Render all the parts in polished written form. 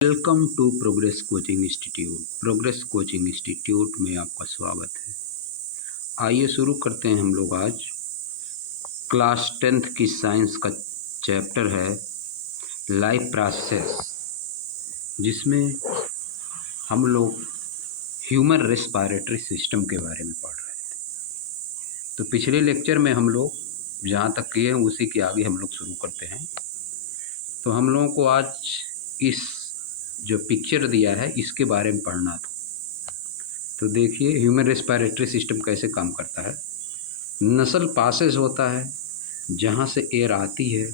Welcome to progress coaching institute. Progress coaching institute में आपका स्वागत है। आइए शुरू करते हैं। हम लोग आज क्लास 10th की साइंस का चैप्टर है लाइफ प्रोसेस, जिसमें हम लोग ह्यूमन रेस्पिरेटरी सिस्टम के बारे में पढ़ रहे थे। तो पिछले लेक्चर में हम लोग जहाँ तक किए हैं उसी के आगे हम लोग शुरू करते हैं। तो हम लोगों को आज इस जो पिक्चर दिया है इसके बारे में पढ़ना था। तो देखिए ह्यूमन रेस्पिरेटरी सिस्टम कैसे काम करता है। नसल पासेस होता है जहाँ से एयर आती है,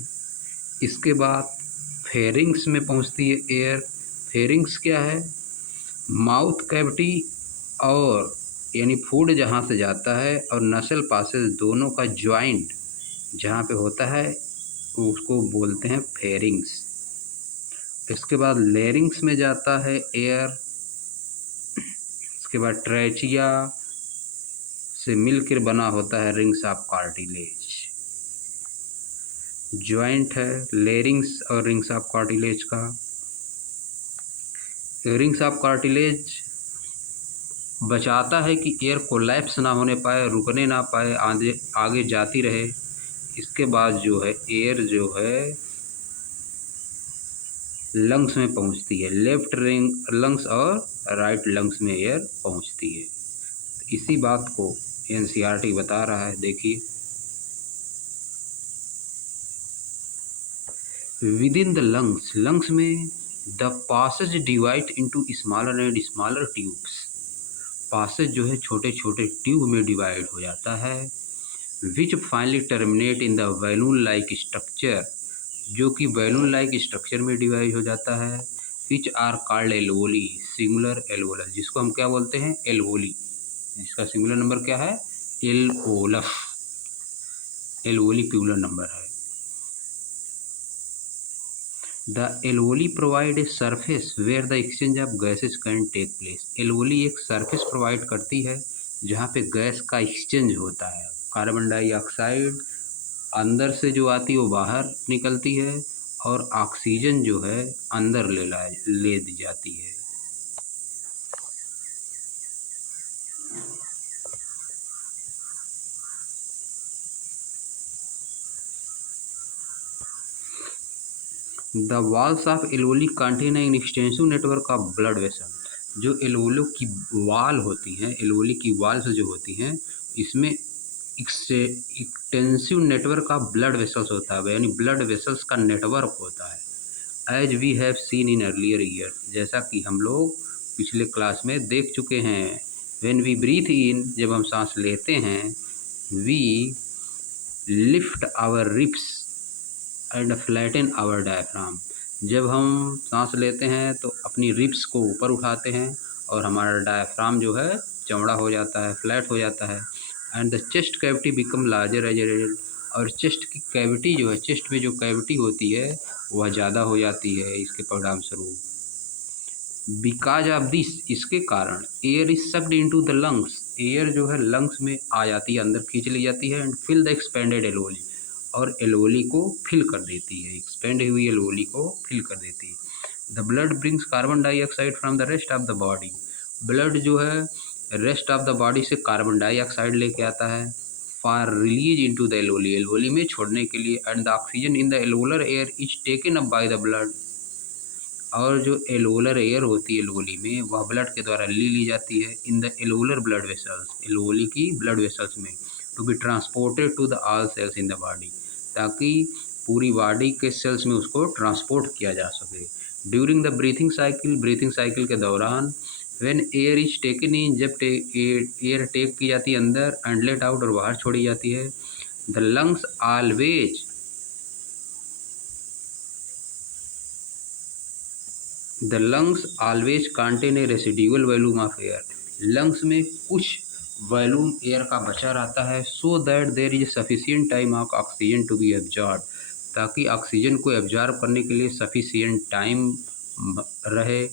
इसके बाद फेरिंग्स में पहुँचती है एयर। फेरिंग्स क्या है? माउथ कैविटी और यानी फूड जहाँ से जाता है और नसल पासेस दोनों का जॉइंट जहाँ पे होता है उसको बोलते हैं फेरिंग्स। इसके बाद लेरिंग्स में जाता है एयर। इसके बाद ट्रेचिया से मिलकर बना होता है रिंग्स ऑफ कार्टिलेज। जॉइंट है लेरिंग्स और रिंग्स ऑफ कार्टिलेज का। रिंग्स ऑफ कार्टिलेज बचाता है कि एयर कोलैप्स ना होने पाए, रुकने ना पाए, आगे जाती रहे। इसके बाद जो है एयर जो है लंग्स में पहुंचती है। लेफ्ट लंग्स और राइट लंग्स में एयर पहुंचती है। इसी बात को एनसीईआरटी बता रहा है। देखिए विद इन द लंग्स में the passage divide into smaller and smaller tubes. Passage जो है छोटे छोटे ट्यूब में डिवाइड हो जाता है। Which finally terminate in the balloon like structure, जो कि बैलून लाइक स्ट्रक्चर में डिवाइड हो जाता है। Which are called alveoli, singular alveolus, जिसको हम क्या बोलते हैं? एल्वोली। इसका सिंगुलर नंबर क्या है? एल्वोलस। एल्वोलिक्यूलर नंबर है। The alveoli provide a surface where the exchange of gases can take place. Alveoli एक सरफेस प्रोवाइड करती है जहाँ पे गैस का एक्सचेंज होता है। कार्बन डाइऑक्साइड अंदर से जो आती है वो बाहर निकलती है और ऑक्सीजन जो है अंदर ले दी जाती है। The walls of alveoli contain an extensive network of blood vessel. जो एल्वोली की वाल होती हैं, एल्वोली की वाल्स जो होती हैं, इसमें extensive network of blood vessels होता है, यानी ब्लड वेसल्स का नेटवर्क होता है। As we have seen in earlier year, जैसा कि हम लोग पिछले क्लास में देख चुके हैं। व्हेन वी ब्रीथ इन, जब हम सांस लेते हैं, we lift our ribs and flatten our diaphragm. जब हम सांस लेते हैं तो अपनी रिब्स को ऊपर उठाते हैं और हमारा डायफ्राम जो है चौड़ा हो जाता है, फ्लैट हो जाता है। And the chest cavity become larger as a result, और चेस्ट की कैविटी जो है, चेस्ट में जो कैविटी होती है वह ज़्यादा हो जाती है इसके परिणाम स्वरूप। बिकॉज ऑफ दिस, इसके कारण air is sucked into the lungs, air जो है लंग्स में आ जाती है, अंदर खींच ली जाती है। And fill the expanded alveoli, और एल्वोली को फिल कर देती है, एक्सपेंड हुई एल्वोली को फिल कर देती है। The blood brings carbon dioxide from the rest of the body, blood जो है रेस्ट ऑफ द बॉडी से कार्बन डाइऑक्साइड लेके आता है for release into the alveoli, alveoli में छोड़ने के लिए। And the oxygen in the alveolar air is taken up by the blood, और जो एल्वोलर एयर होती है एल्वोली में वह ब्लड के द्वारा ली जाती है in the alveolar blood vessels, alveoli की ब्लड वेसल्स में, to be transported to the all cells in the body, ताकि पूरी बॉडी के सेल्स में उसको ट्रांसपोर्ट किया जा सके। During the breathing cycle, breathing cycle के दौरान, when air is taken in, जब एयर टेक की जाती है अंदर, एंड लेट आउट, और बाहर छोड़ी जाती है। The lungs always, the lungs always contain a residual volume of air, lungs में कुछ वॉल्यूम एयर का बचा रहता है। So that there is sufficient time of oxygen to be absorb, ताकि ऑक्सीजन को एब्जॉर्ब करने के लिए सफिशिएंट टाइम रहे।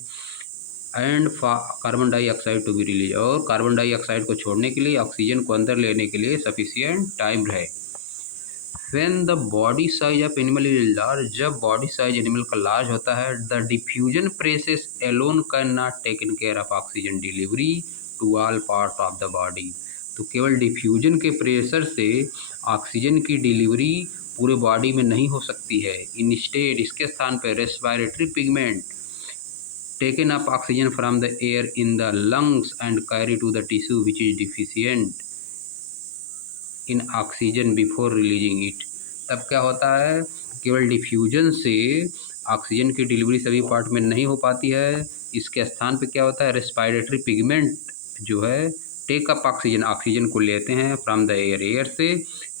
And carbon dioxide to be release, और कार्बन डाइऑक्साइड को छोड़ने के लिए, ऑक्सीजन को अंदर लेने के लिए सफिशिएंट टाइम रहे। When the body size of animal is large, जब बॉडी साइज एनिमल का लार्ज होता है, the diffusion process alone can not taken care of oxygen delivery to all part of the body. तो केवल diffusion के pressure से oxygen की delivery पूरे बॉडी में नहीं हो सकती है। इंस्टेड इसके स्थान पर respiratory pigment taken up oxygen from the air in the lungs and carry to the tissue which is deficient in oxygen before releasing it। तब क्या होता है, केवल डिफ्यूजन से ऑक्सीजन की डिलीवरी सभी पार्ट में नहीं हो पाती है। इसके स्थान पे क्या होता है, रेस्पिरेटरी पिगमेंट जो है टेक अप ऑक्सीजन, ऑक्सीजन को लेते हैं फ्रॉम द एयर, एयर से,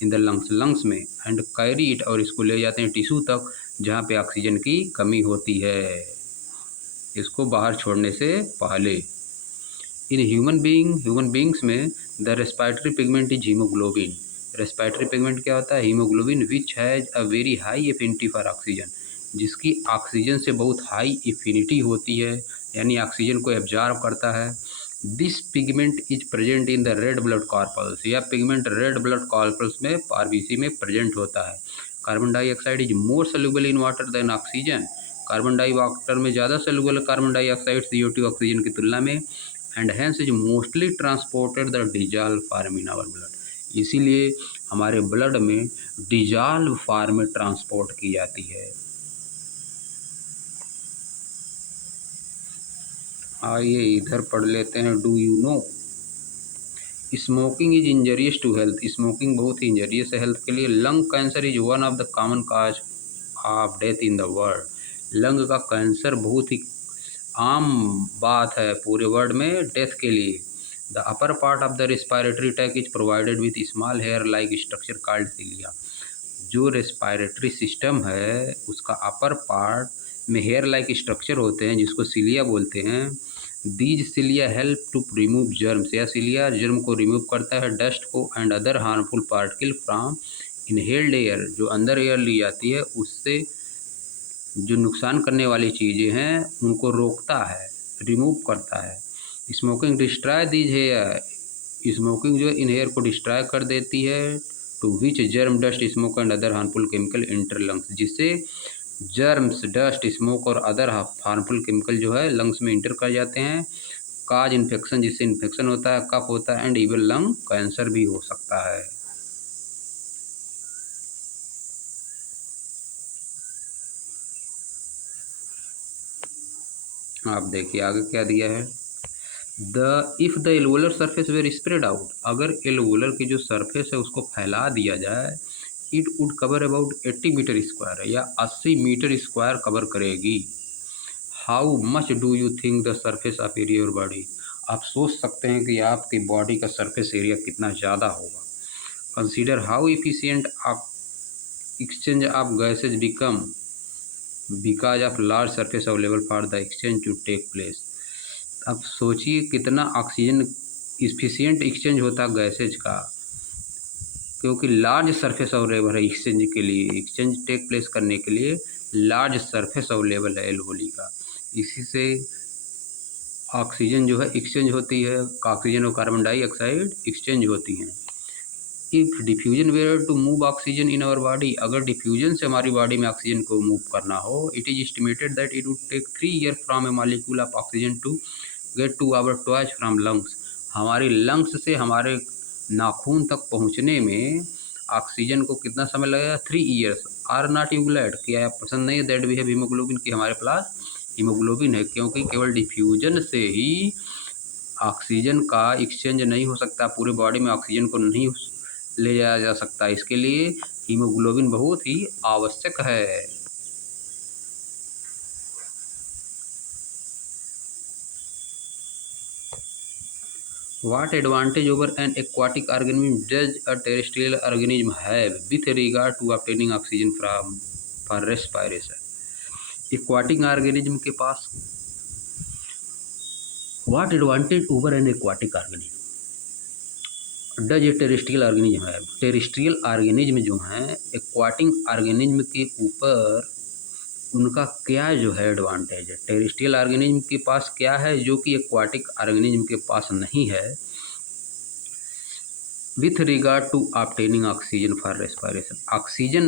इन द लंग्स, लंग्स में, एंड कैरी इट, और इसको ले जाते हैं टिश्यू तक जहाँ पे ऑक्सीजन की कमी होती है, इसको बाहर छोड़ने से पहले। इन ह्यूमन बींग्स में the respiratory pigment is haemoglobin. Respiratory pigment क्या होता है, haemoglobin, which has a very high affinity for oxygen, जिसकी ऑक्सीजन से बहुत हाई एफिनिटी होती है, यानी ऑक्सीजन को एब्जॉर्ब करता है। This pigment is present in the red blood कॉर्पल्स, यह पिगमेंट रेड ब्लड कॉर्पल्स में, आरबीसी में प्रेजेंट होता है। Carbon dioxide is more soluble in water than oxygen, carbon डाई वाटर में ज़्यादा सोल्यूबल है कार्बन डाइऑक्साइड CO2 ऑक्सीजन की तुलना में, and hence is mostly transported the dissolve form in our blood, इसीलिए हमारे ब्लड में डिजॉल्व फॉर्म में ट्रांसपोर्ट की जाती है। आइए इधर पढ़ लेते हैं, do you know smoking is injurious to health, smoking बहुत ही इंजरियस है हेल्थ के लिए। Lung cancer is one of the common cause of death in the world, lung का कैंसर बहुत ही आम बात है पूरे वर्ल्ड में डेथ के लिए। The upper part of the respiratory tract is provided with small hair like structure called cilia, जो रेस्पिरेटरी सिस्टम है उसका अपर पार्ट में हेयर लाइक स्ट्रक्चर होते हैं जिसको सिलिया बोलते हैं। These cilia help to remove germs, या सिलिया जर्म को रिमूव करता है, डस्ट को, and other harmful particle from inhaled air, जो अंदर एयर ली जाती है उससे जो नुकसान करने वाली चीज़ें हैं उनको रोकता है, रिमूव करता है। Smoking destroy these hair, smoking जो इन हेयर को डिस्ट्रॉय कर देती है। To which germ dust smoke and other harmful chemical enter lungs, जिससे जर्म्स, डस्ट, स्मोक और अदर हार्मफुल केमिकल जो है लंग्स में इंटर कर जाते हैं। काज इन्फेक्शन, जिससे इन्फेक्शन होता है, कफ होता है, एंड इवन लंग कैंसर भी हो सकता है। आप देखिए आगे क्या दिया है, if the alveolar surface were spread out, अगर एल्वोलर की जो सरफेस है उसको फैला दिया जाए, it would cover about 80 metre square, या 80 मीटर स्क्वायर कवर करेगी। How much do you think the surface of area your body, आप सोच सकते हैं कि आपकी बॉडी का सरफेस एरिया कितना ज़्यादा होगा। Consider how efficient of exchange of gases become because of large surface available for the exchange to take place. अब सोचिए कितना ऑक्सीजन इफिशियंट एक्सचेंज होता है गैसेज का, क्योंकि लार्ज सरफेस अवेलेबल है एक्सचेंज के लिए, एक्सचेंज टेक प्लेस करने के लिए लार्ज सरफेस अवेलेबल है एल्वोली का, इसी से ऑक्सीजन जो है एक्सचेंज होती है, ऑक्सीजन और कार्बन डाइऑक्साइड एक्सचेंज होती हैं। If diffusion were to move oxygen in our body, अगर डिफ्यूजन से हमारी बॉडी में ऑक्सीजन को मूव करना हो, it is estimated that it would take 3 year from a molecule of oxygen to get to our toes from lungs, हमारे lungs से हमारे नाखून तक पहुंचने में ऑक्सीजन को कितना समय लगेगा, 3 years. Are not you glad, क्या आप पसंद नहीं है दैट वी हैव हीमोग्लोबिन, कि हमारे पास हीमोग्लोबिन है, क्योंकि केवल डिफ्यूजन से ही ऑक्सीजन का एक्सचेंज नहीं हो सकता, पूरे बॉडी में ऑक्सीजन को नहीं ले जाया जा सकता, इसके लिए हीमोग्लोबिन बहुत ही आवश्यक है। What advantage over an aquatic organism does a terrestrial organism have with regard to obtaining oxygen for respiration? Aquatic organism के पास what advantage over an aquatic organism does a terrestrial organism have? Terrestrial organism जो हैं aquatic organism के ऊपर उनका क्या जो है advantage है, टेरेस्ट्रियल ऑर्गेनिज्म के पास क्या है जो कि एक्वाटिक ऑर्गेनिज्म के पास नहीं है। With regard to obtaining oxygen for respiration, oxygen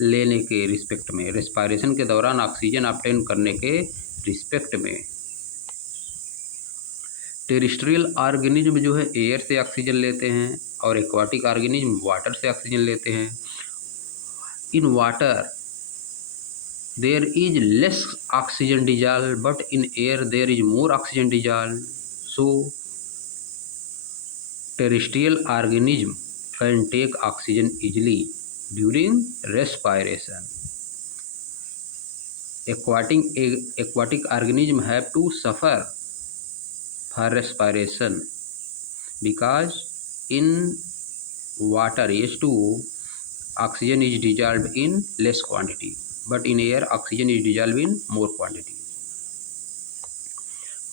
लेने के रिस्पेक्ट में, रेस्पायरेशन के दौरान ऑक्सीजन ऑब्टेन करने के रिस्पेक्ट में। टेरेस्ट्रियल ऑर्गेनिज्म जो है एयर से ऑक्सीजन लेते हैं और एक्वाटिक ऑर्गेनिज्म वाटर से ऑक्सीजन लेते हैं। In water there is less oxygen dissolved but in air there is more oxygen dissolved. So terrestrial organism can take oxygen easily during respiration. Aquatic organism have to suffer for respiration because in water H2O oxygen is dissolved in less quantity, but in air oxygen is dissolved in more quantity.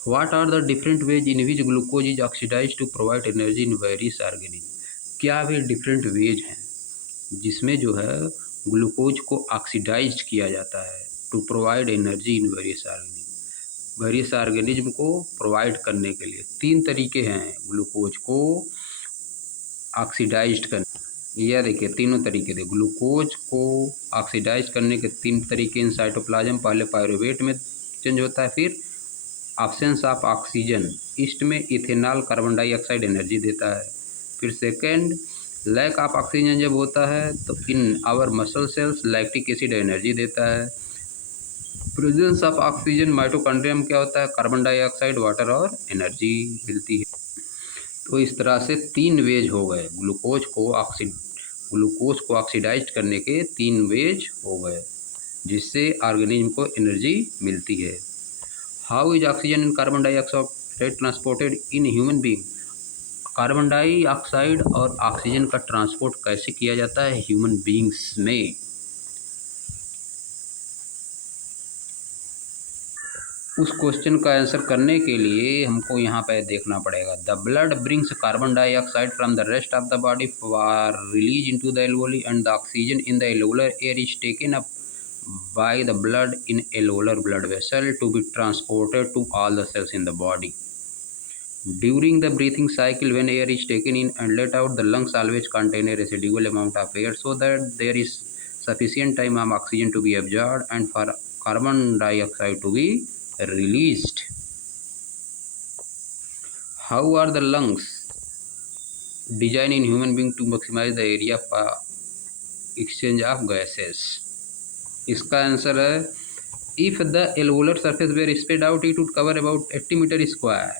What are the different ways in which glucose is oxidized to provide energy in various organisms? क्या वे different ways हैं जिसमें जो है glucose को oxidise किया जाता है to provide energy in various organism को प्रोवाइड करने के लिए। तीन तरीके हैं ग्लूकोज को ऑक्सीडाइज करने। यह देखिए तीनों तरीके थे ग्लूकोज को ऑक्सीडाइज करने के तीन तरीके इन साइटोप्लाज्म। पहले पायरुवेट में चेंज होता है, फिर ऑब्सेंस ऑफ ऑक्सीजन ईस्ट में इथेनॉल कार्बन डाइऑक्साइड एनर्जी देता है, फिर सेकेंड लैक ऑफ ऑक्सीजन जब होता है तो in our muscle cells lactic acid energy देता है। प्रेजेंस ऑफ ऑक्सीजन माइटोकॉन्ड्रियम क्या होता है, कार्बन डाइऑक्साइड वाटर और एनर्जी मिलती है। तो इस तरह से तीन वेज हो गए ग्लूकोज को ऑक्सीडाइज करने के तीन वेज हो गए जिससे ऑर्गेनिज्म को एनर्जी मिलती है। How is oxygen and carbon dioxide transported in human being? Carbon dioxide और ऑक्सीजन का ट्रांसपोर्ट कैसे किया जाता है ह्यूमन बीइंग्स में? उस क्वेश्चन का आंसर करने के लिए हमको यहाँ पे देखना पड़ेगा। The blood brings carbon dioxide from the rest of the body for release into the alveoli and the oxygen in the alveolar air is taken up by the blood in alveolar blood vessel to be transported to all the cells in the body. During the breathing cycle, when air is taken in and let out, the lungs always contain a residual amount of air so that there is sufficient time of oxygen to be absorbed and for carbon dioxide to be released. How are the lungs designed in human being to maximize the area of exchange of gases? इसका answer है if the alveolar surface were spread out it would cover about 80 metre square.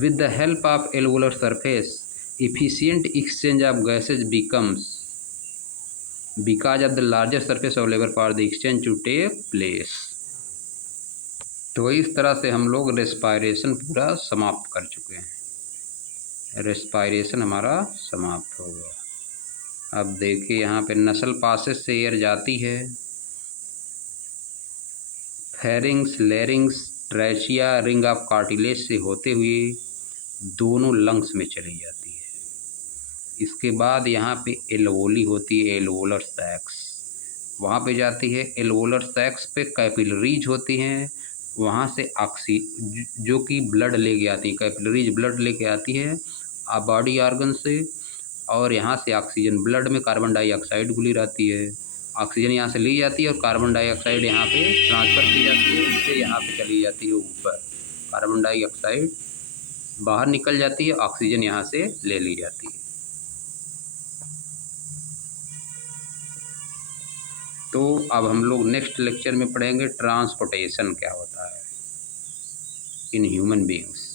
With the help of alveolar surface efficient exchange of gases becomes because of the larger surface available for the exchange to take place. तो इस तरह से हम लोग respiration पूरा समाप्त कर चुके हैं। रेस्पायरेशन हमारा समाप्त हो गया। अब देखिए यहाँ पे नसल पासेस से एयर जाती है, pharynx, लैरिंग्स, trachea, ring of cartilage से होते हुए दोनों लंग्स में चली जाती है। इसके बाद यहाँ पे एल्वोली होती है, एल्वोलर सैक्स वहाँ पे जाती है। एल्वोलर सैक्स पे कैपिलरीज होती हैं, वहाँ से जो कि ब्लड लेके आती है, कैपिलरीज ब्लड लेके आती है बॉडी ऑर्गन से, और यहाँ से ऑक्सीजन ब्लड में कार्बन डाइऑक्साइड घुली रहती है। ऑक्सीजन यहाँ से ली जाती है और कार्बन डाइऑक्साइड यहाँ पे ट्रांसफ़र की जाती है, इससे यहाँ पे चली जाती है ऊपर। कार्बन डाइऑक्साइड बाहर निकल जाती है, ऑक्सीजन यहाँ से ले ली जाती है। तो अब हम लोग नेक्स्ट लेक्चर में पढ़ेंगे ट्रांसपोर्टेशन क्या होता है इन ह्यूमन बीइंग्स।